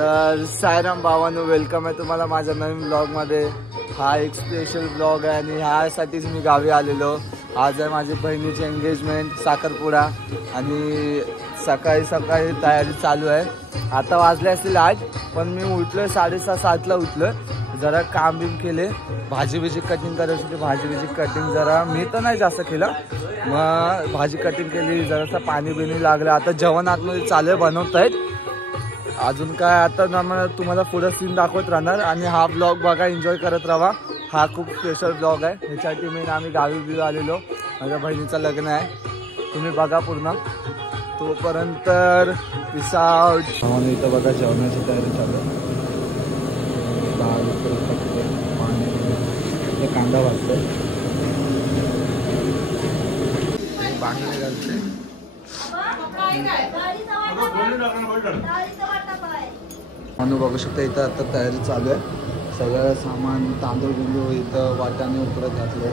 तर सायराम भावांनो, वेलकम आहे तुम्हाला माझ्या नवीन ब्लॉगमध्ये। हा एक स्पेशल ब्लॉग आहे आणि ह्यासाठीच मी गावी आलेलो। आज आहे माझी बहिणीची एंगेजमेंट साखरपुडा आणि सकाळी सकाळी तयारी चालू आहे। आता वाजले असतील 8, पण मी उठलो 6:30-7ला उठलो। जरा काम बिम केले, भाजी बिजी कटिंग करायची होती। भाजी बिजी कटिंग जरा मी तर नाही जास्त केलं, मग भाजी कटिंग केली, जरासा पाणी बिणी लागलं। आता जेवण आतमध्ये चालू बनवत आहेत अजून काय। आता तुम्हाला पुढे सीन दाखवत राहणार आणि हा ब्लॉग बघा, एन्जॉय करत राहा। हा खूप स्पेशल ब्लॉग आहे, ह्याच्यासाठी मी आम्ही गावी आलेलो। माझ्या बहिणीचं लग्न आहे, तुम्ही बघा पूर्ण। तोपर्यंत पीस आउट। इथं बघा जेवणाची तयारी चालू आहे। कांदा भाजतोय, बांगडे घालते। बघू शकता इथं आता तयारी चालू आहे। सगळं सामान तांदूळ बिंदूळ इथं वाटाणे परत घातले,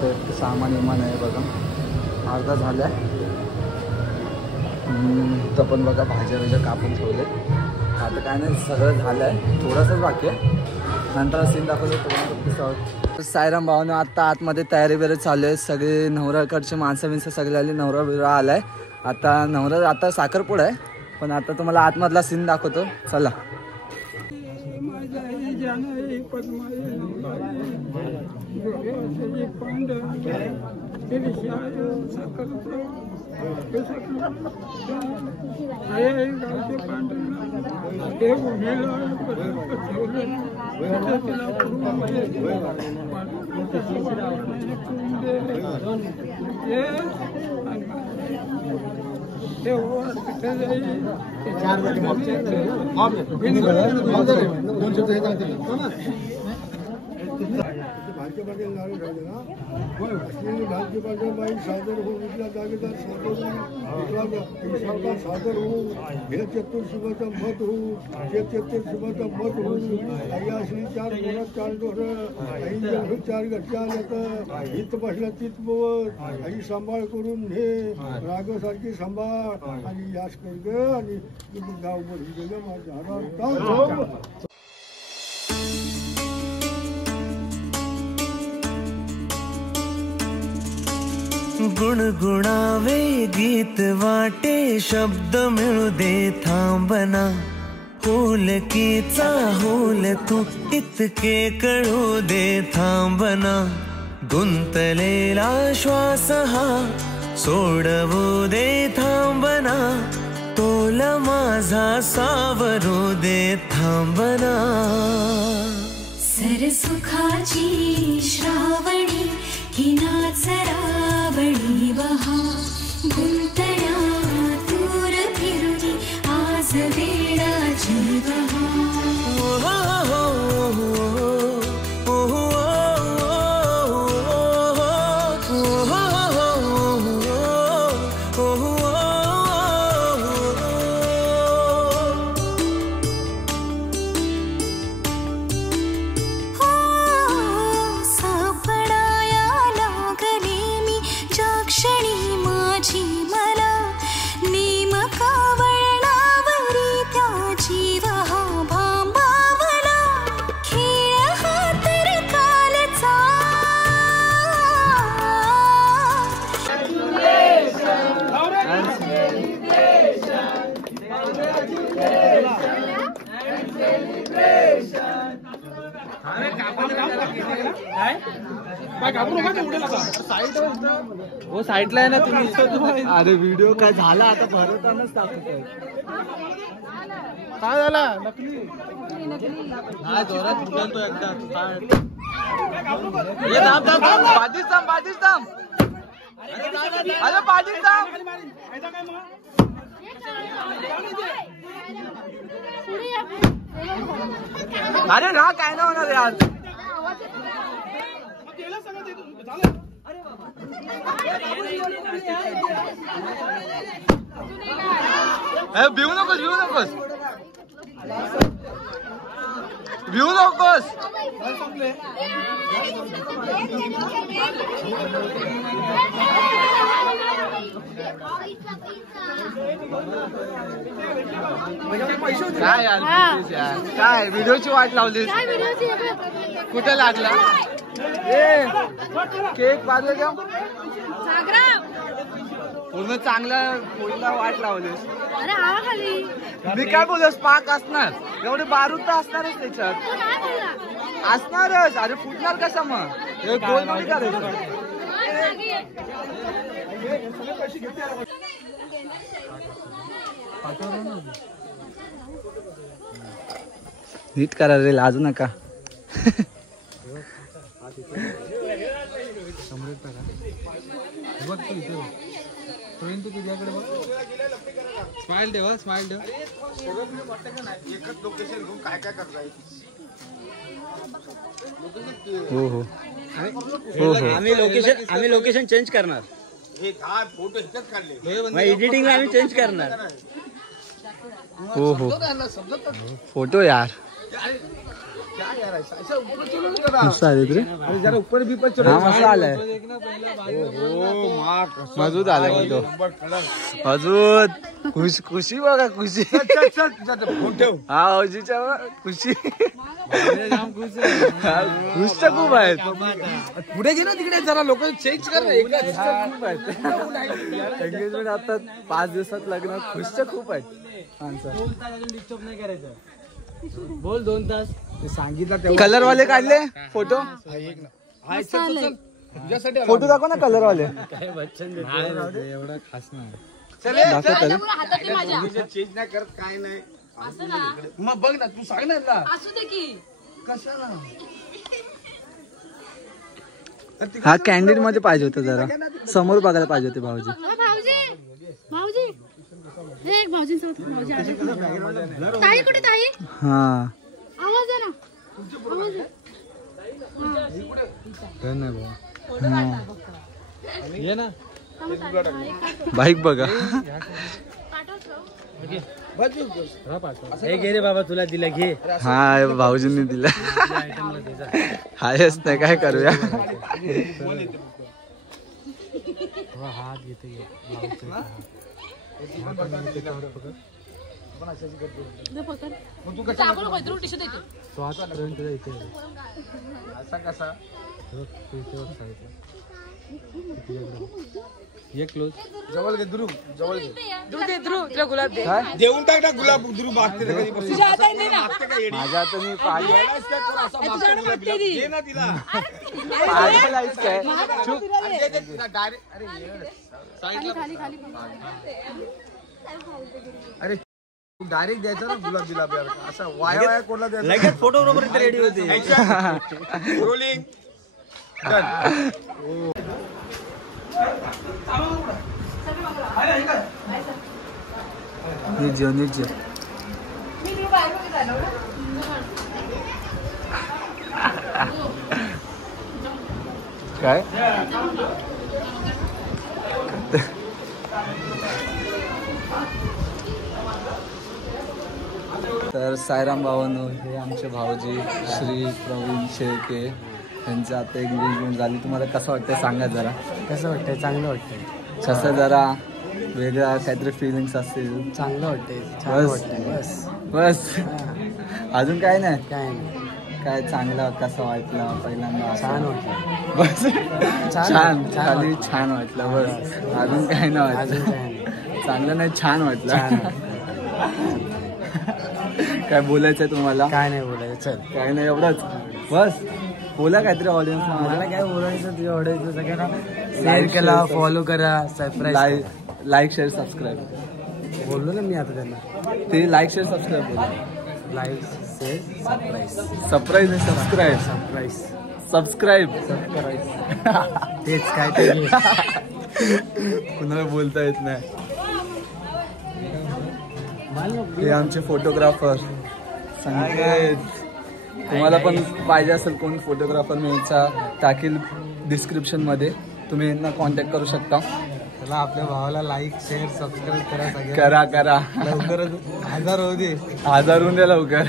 तर सामान इमान आहे बघा। अर्धा झाला आहे, इथं पण बघा भाज्या बिज्या कापून ठेवले। आता काय नाही, सगळं झालं आहे, थोडंसंच बाकी आहे। नंतर सीन दाखवतो। सायराम भावानं आता आतमध्ये तयारी वगैरे चालू आहे। सगळे नवराकडचे माणसं बिनसं सगळे आले, नवरा बिवरा आलाय। आता नवरा आता साखरपुडा आहे, पण आता तुम्हाला आतमधला सीन दाखवतो, चला। सादर होऊन इथल्या जागेदार सादर होऊन हे चतुर्शिवाचा मत होऊ, हे चतुर्शिवाचा मत होऊ। आई असली 4 घोडा 4 ढोरं, आई जेवढं 4 घरच्या आल्या तर हित बसला तित बवत। आई सांभाळ करून हे रागासारखी सांभाळ आणि यास कर ग आणि गाव बघून गेलं माझ्या। गुणगुणावे गीत वाटे, शब्द मिळू दे थांबना। होलकीचा होल तू इतके कळू दे थांबना। गुंतलेला श्वास हा सोडवू दे थांबना। तोल माझा सावरू दे थांबना। सरसुखाची श्रावणी ही नाच रावणी वहा। गुंतण्या दूर फिरुनी आज वेळाची वहा। वो साईडला आहे ना तुम्ही। अरे व्हिडिओ काय झाला आता, भरतानाच दाखवतोय। काय झाला? नकली नाही, जोरात उचलतो एकदा। ये दाब दाब दाब, बाजीच थांब, बाजीच थांब। अरे बाजीच थांब। अरे ना काय ना होणार यार। भिवू नकोस, भिवू नकोस। भिऊ नकोस. काय यार काय व्हिडिओची वाट लावलीस. कुठे लागला केक बाजू घ्या. पूर्ण चांगला पोळीला वाट लावलीस. मी काय बोलस पाक असणार एवढे बारूद तर असणारच त्याच्यात असणारच. अरे फुटणार कसा मग हे गोल नाही करायचं. नीट करा रे लाजू नका. स्माइल ठेवा स्माइल ठेवा. एकच लोकेशन घेऊन काय काय करताय. हो हो आम्ही लोकेशन चेंज करणार. हे काय फोटो इथेच काढले. एडिटिंग आम्ही चेंज करणार. हो हो फोटो यार मस्त आले रे. जरा ऊपर भी पर हा मस्त आलाय. मजबूत आलाय फोटो. मजबूत खुशी बघा खुशी. फोन ठेव. हा औजीच्या खुशी खुश तर खूप आहेत. पुढे घे ना तिकडे जरा लोक चेंज कर. एंगेजमेंट आता 5 दिवसात लग्न. खुश तर खूप आहेत माणसं. नाही करायचं. बोल 2 तास सांगितलं कलर वाले काढले फोटो. फोटो दाखव ना कलर वाले. एवढा खास नाही. दाखव तरी. चेंज नाही करत काय नाही. मग बघ ना तू सांग ना. कशाला हा कॅन्डिड मध्ये पाहिजे होतं. जरा समोर बघायला पाहिजे होते भाऊजी. ताई कुठे ताई. हा आवाज आहे ना. ये ना बाईक बघा. हे घे रे बाबा तुला दिला घे. हा भाऊजींनी दिला. हायच नाही काय करूया. हात घेते कसा ये क्लोज. जवळ घे ध्रुव जवळ घे. तुला गुलाब दे. देऊन टाक ना गुलाब. ध्रुव मागते रे कधी. माझ्या आता मी पाहिजे दे ना तिला. काय चुप. अरे डायरेक्ट द्यायचा ना गुलाब बिलाब. असा वाया वाया कोणला द्यायचा. लगेच फोटो बरोबर रेडी होते. रोलिंग निर्जय काय तर सायराम भावांनो हे आमचे भाऊजी श्री प्रवीण शेळके यांचं आता एंगेजमेंट झाली. तुम्हाला कसं वाटतंय सांगा जरा. कसं वाटतंय. चांगलं वाटतंय. कसं जरा वेगळा काहीतरी फिलिंग्स असतील. चांगलं वाटतंय. बस बस अजून काय नाही. काय नाही. काय चांगलं कसं वाटलं पहिल्यांदा. छान वाटलं. बस छान खाली छान वाटलं बस. अजून काय नाही वाटलं. चांगलं नाही छान वाटलं. काय बोलायचंय तुम्हाला. काय नाही बोलायचं. चल काय नाही एवढंच बस. बोला काहीतरी ऑडियन्स. मला काय बोलायचं तुझ्या ऑडियन्स सगळ्यांना शेअर केला फॉलो करा सरप्राईज लाईक शेअर सबस्क्राईब बोललो ना मी आता त्यांना. ते लाईक शेअर सबस्क्राईब बोला. Like share surprise. सरप्राईज नाही सबस्क्राईब. सरप्राईज सबस्क्राईब तेच काय ते. कुणाला बोलता येत नाही. हे आमचे फोटोग्राफर संकेत. तुम्हाला पण पाहिजे असेल कोण फोटोग्राफर मी याचा टाकील डिस्क्रिप्शन मध्ये. तुम्ही यांना कॉन्टॅक्ट करू शकता. चला आपल्या भावाला लाईक शेअर सबस्क्राईब करा. सगळं करा लवकरच 1000 होऊ दे. 1000 होऊन द्या लवकर.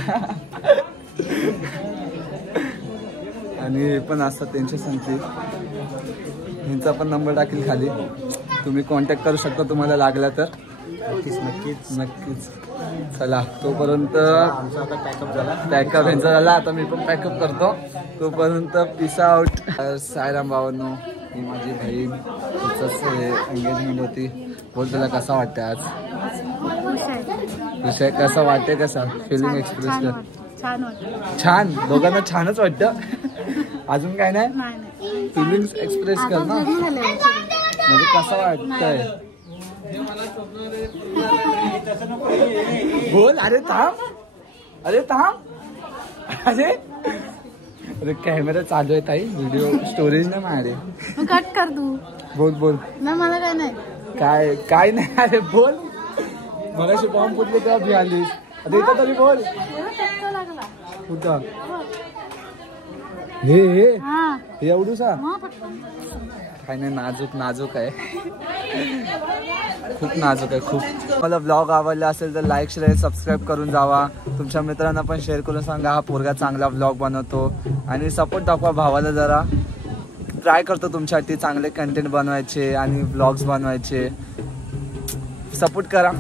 आणि हे पण असतात त्यांच्या संगती. ह्यांचा पण नंबर टाकेल खाली, तुम्ही कॉन्टॅक्ट करू शकता तुम्हाला लागला तर. नक्कीच. चला तोपर्यंत पॅकअप ह्यांचा झाला, आता मी पण पॅकअप करतो. तोपर्यंत पीस आउट. सायराम भावांनो, ही माझी बहीण, तिचंच एंगेजमेंट होती. बोल तुला कसा वाटतं आज? विषय कसा वाटते, कसा फिलिंग एक्सप्रेस कर. छान, दोघांना छानच वाटतं. अजून काय नाही, फिलिंग्स एक्सप्रेस कर ना, म्हणजे कसं वाटतंय बोल. अरे थांब अरे कॅमेरा चालू आहे ताई, व्हिडिओ स्टोरेज नाही मारे. कट कर तू. बोल नाही मला काय नाही. काय नाही. अरे बोल, मगाशी बॉम्ब फुटले तेव्हा भी आलीस. आता इथं तरी बोल. कुठं हे एवढूसा काय नाही, नाजूक आहे, खूप नाजूक आहे खूप. मला ब्लॉग आवडला असेल तर लाईक शेअर सबस्क्राईब करून जावा. तुमच्या मित्रांना पण शेअर करून सांगा हा पोरगा चांगला ब्लॉग बनवतो. आणि सपोर्ट दाखवा भावाला जरा. ट्राय करतो तुमच्यासाठी चांगले कंटेंट बनवायचे आणि ब्लॉग्स बनवायचे. सपोर्ट करा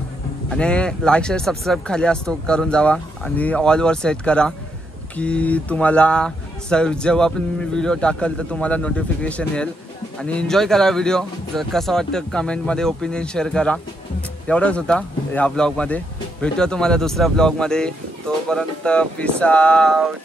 आणि लाईक शेअर सबस्क्राईब खाली असतो करून जावा. आणि ऑलवर सेट करा की तुम्हाला जेव्हा पण मी व्हिडिओ टाकल तर तुम्हाला नोटिफिकेशन येईल. आणि एन्जॉय करा व्हिडिओ. जर कसं वाटतं कमेंटमध्ये ओपिनियन शेअर करा. एवढंच होता ह्या ब्लॉगमध्ये. भेटूया तुम्हाला दुसऱ्या ब्लॉगमध्ये. तोपर्यंत पीस आउट.